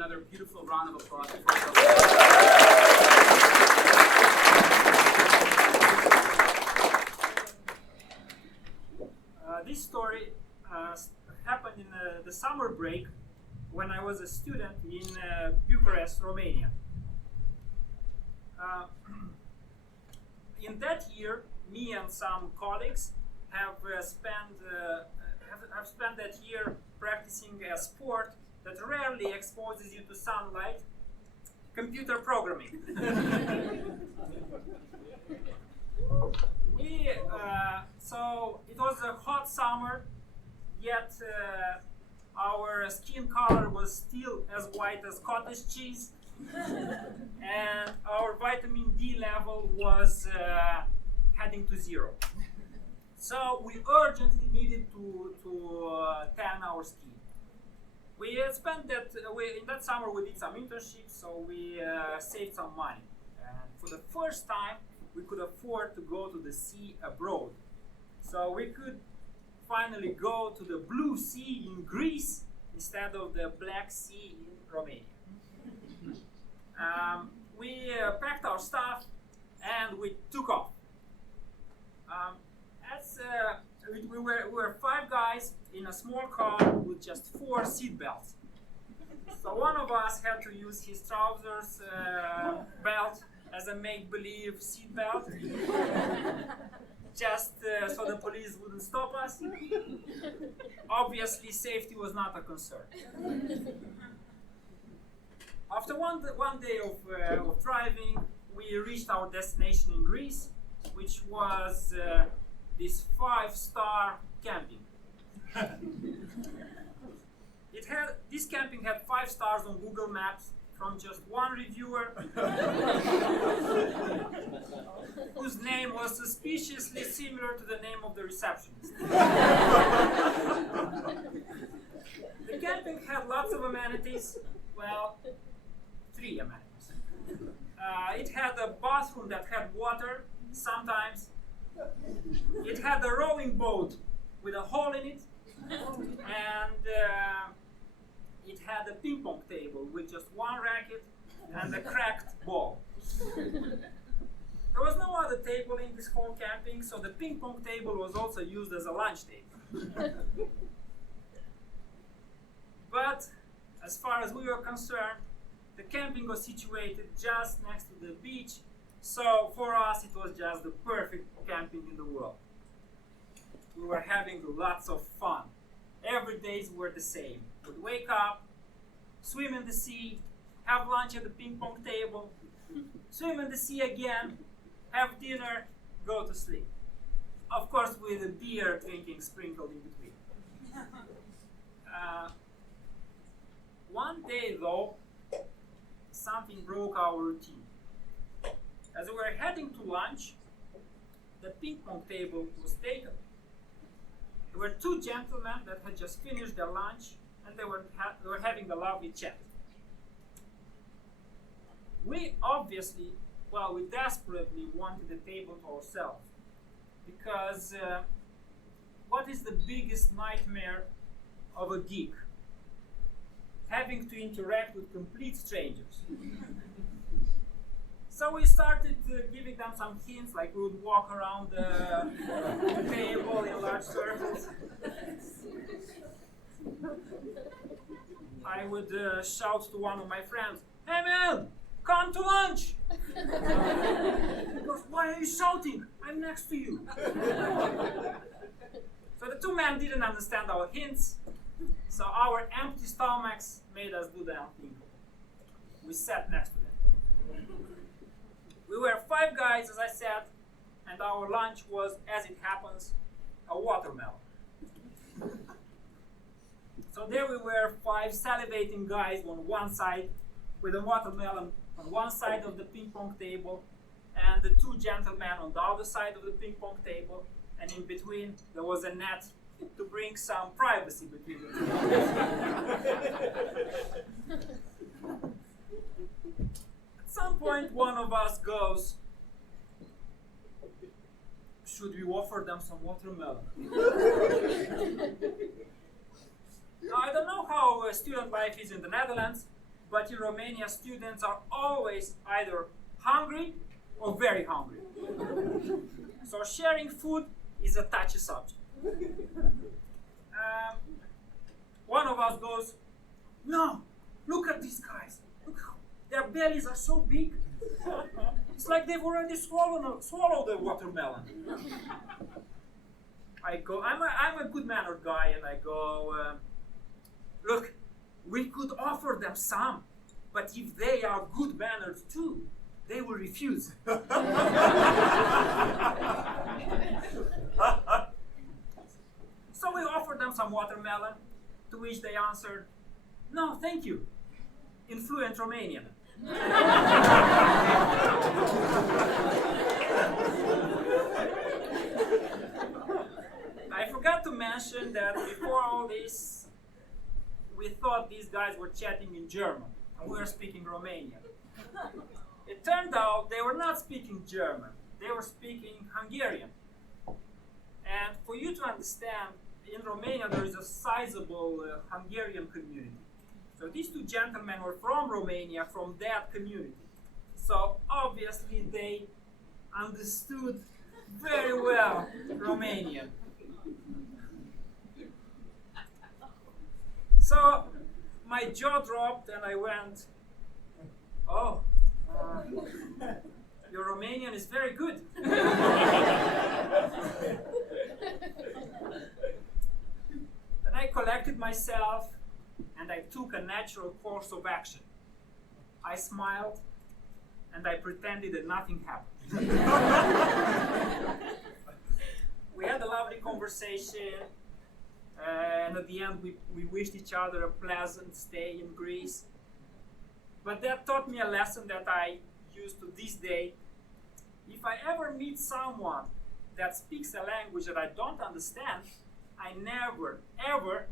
another beautiful round of applause for ourselves. This story happened in the summer break when I was a student in Bucharest, Romania. In that year, me and some colleagues have spent that year practicing a sport that rarely exposes you to sunlight: computer programming. So it was a hot summer, yet our skin color was still as white as cottage cheese, and our vitamin D level was heading to zero. So we urgently needed to tan our skin. We spent that in that summer. We did some internships, so we saved some money. And for the first time, we could afford to go to the sea abroad. So we could finally go to the Blue Sea in Greece instead of the Black Sea in Romania. We packed our stuff and we took off. We were 5 guys in a small car with just 4 seat belts. So one of us had to use his trousers belt as a make-believe seat belt, just so the police wouldn't stop us. Obviously, safety was not a concern. After one day of driving, we reached our destination in Greece, which was this 5-star camping. This camping had 5 stars on Google Maps from just one reviewer whose name was suspiciously similar to the name of the receptionist. The camping had lots of amenities. Well, 3 amenities. It had a bathroom that had water sometimes. It had a rowing boat with a hole in it, and it had a ping pong table with just 1 racket and a cracked ball. There was no other table in this whole camping, so the ping pong table was also used as a lunch table. But as far as we were concerned, the camping was situated just next to the beach, so for us it was just the perfect camping in the world. We were having lots of fun. Every day were the same. We'd wake up, swim in the sea, have lunch at the ping pong table, swim in the sea again, have dinner, go to sleep. Of course, with a beer drinking sprinkled in between. One day, though, something broke our routine. As we were heading to lunch, the ping pong table was taken. There were 2 gentlemen that had just finished their lunch, and they were having a lovely chat. We obviously, we desperately wanted the table to ourselves, because what is the biggest nightmare of a geek? Having to interact with complete strangers. So we started giving them some hints, like we would walk around the table in large circles. I would shout to one of my friends, "Hey man, come to lunch!" He goes, "Why are you shouting? I'm next to you." So the 2 men didn't understand our hints, so our empty stomachs made us do the unthinkable. We sat next to them. We were 5 guys, as I said, and our lunch was, as it happens, a watermelon. So there we were, 5 salivating guys on one side, with a watermelon on one side of the ping pong table, and the 2 gentlemen on the other side of the ping pong table, and in between there was a net to bring some privacy between the 2. At some point, one of us goes, "Should we offer them some watermelon?" Now, I don't know how student life is in the Netherlands, but in Romania, students are always either hungry or very hungry. So sharing food is a touchy subject. One of us goes, "No, look at these guys. Look how their bellies are so big. It's like they've already swallowed the watermelon." I go, I'm a good-mannered guy, and I go, "Look, we could offer them some, but if they are good-mannered too, they will refuse." So we offered them some watermelon, to which they answered, "No, thank you," in fluent Romanian. I forgot to mention that before all this, we thought these guys were chatting in German, and we were speaking Romanian. It turned out they were not speaking German, they were speaking Hungarian. And for you to understand, in Romania there is a sizable Hungarian community. So these two gentlemen were from Romania, from that community. So obviously they understood very well Romanian. So my jaw dropped and I went, "Oh, your Romanian is very good." Then I collected myself and I took a natural course of action. I smiled and I pretended that nothing happened. We had a lovely conversation, and at the end we wished each other a pleasant stay in Greece. But that taught me a lesson that I use to this day. If I ever meet someone that speaks a language that I don't understand, I never, ever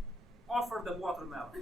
offer them watermelon.